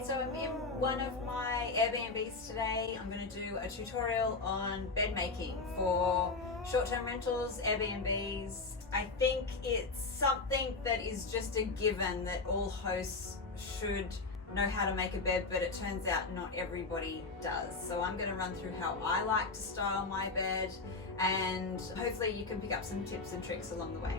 Okay, so I'm in one of my Airbnbs today. I'm going to do a tutorial on bed making for short-term rentals, Airbnbs. I think it's something that is just a given that all hosts should know how to make a bed, but it turns out not everybody does. So I'm going to run through how I like to style my bed, and hopefully you can pick up some tips and tricks along the way.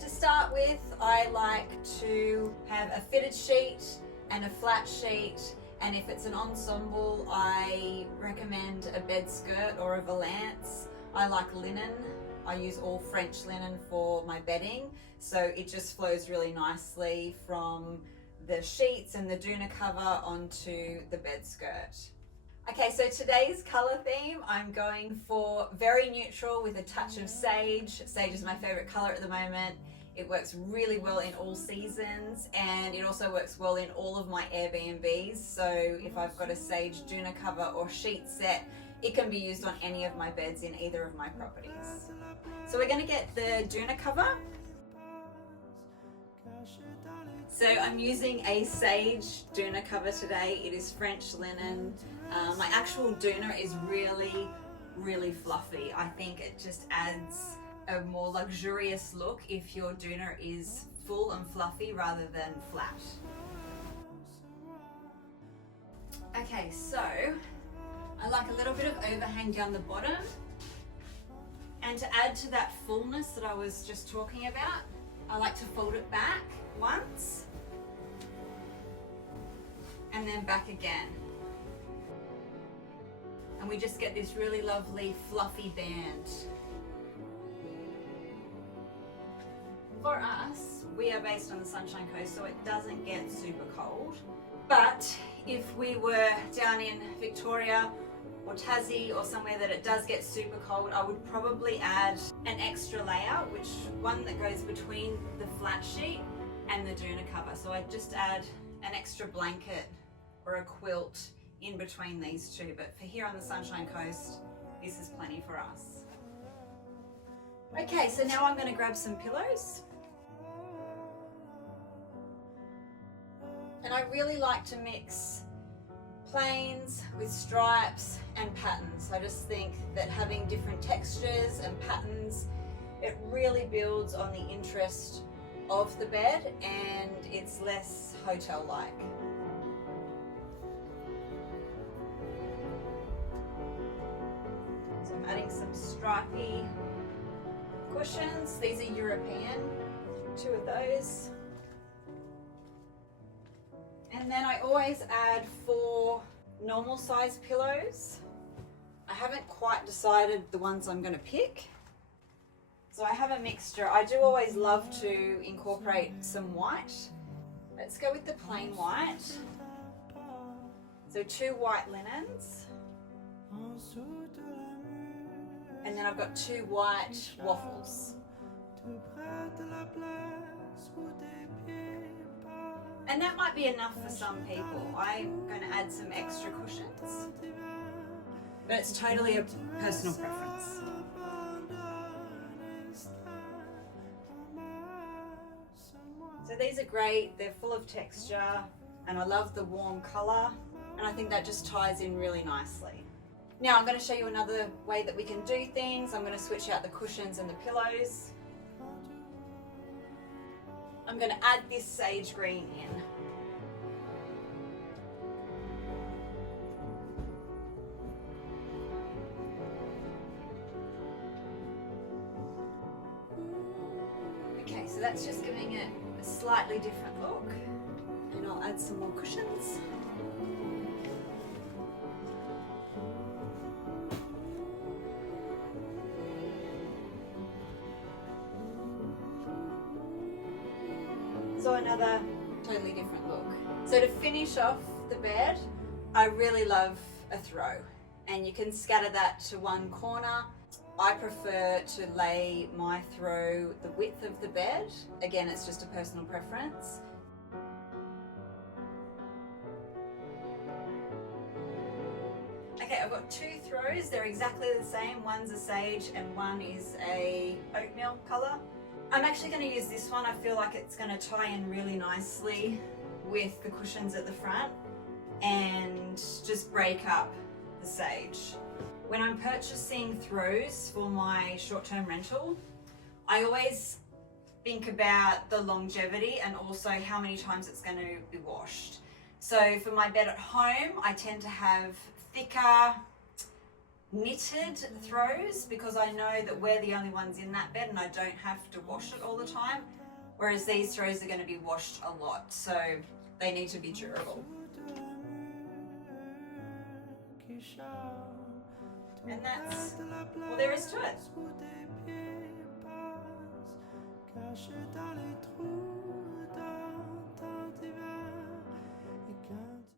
To start with, I like to have a fitted sheet and a flat sheet, and if it's an ensemble, I recommend a bed skirt or a valance. I like linen. I use all French linen for my bedding, so it just flows really nicely from the sheets and the doona cover onto the bed skirt. Okay, so today's color theme, I'm going for very neutral with a touch of sage. Sage is my favorite color at the moment. It works really well in all seasons, and it also works well in all of my Airbnbs. So if I've got a sage doona cover or sheet set, it can be used on any of my beds in either of my properties. So we're going to get the doona cover. So I'm using a sage doona cover today. It is French linen. My actual doona is really fluffy. I think it just adds a more luxurious look if your doona is full and fluffy rather than flat. Okay, so I like a little bit of overhang down the bottom, and to add to that fullness that I was just talking about, I like to fold it back once and then back again, and we just get this really lovely fluffy band. For us, we are based on the Sunshine Coast, so it doesn't get super cold. But if we were down in Victoria or Tassie or somewhere that it does get super cold, I would probably add an extra layer, one that goes between the flat sheet and the doona cover. So I'd just add an extra blanket or a quilt in between these two. But for here on the Sunshine Coast, this is plenty for us. Okay, so now I'm going to grab some pillows. And I really like to mix plains with stripes and patterns. I just think that having different textures and patterns, it really builds on the interest of the bed, and it's less hotel-like. So I'm adding some stripy cushions. These are European, 2 of those. And then I always add 4 normal size pillows. I haven't quite decided the ones I'm going to pick. So I have a mixture. I do always love to incorporate some white. Let's go with the plain white. So 2 white linens. And then I've got 2 white waffles. And that might be enough for some people. I'm going to add some extra cushions, but it's totally a personal preference. So these are great, they're full of texture, and I love the warm colour, and I think that just ties in really nicely. Now I'm going to show you another way that we can do things. I'm going to switch out the cushions and the pillows. I'm going to add this sage green in. Okay, so that's just giving it a slightly different look, and I'll add some more cushions. So another totally different look. So to finish off the bed, I really love a throw, and you can scatter that to one corner. I prefer to lay my throw the width of the bed. Again, it's just a personal preference. Okay, I've got 2 throws. They're exactly the same. One's a sage and one is a oatmeal colour. I'm actually going to use this one. I feel like it's going to tie in really nicely with the cushions at the front. and just break up the sage. When I'm purchasing throws for my short-term rental, I always think about the longevity and also how many times it's going to be washed. So for my bed at home, I tend to have thicker knitted throws because I know that we're the only ones in that bed and I don't have to wash it all the time. Whereas these throws are going to be washed a lot, so they need to be durable. And that's all there is to it.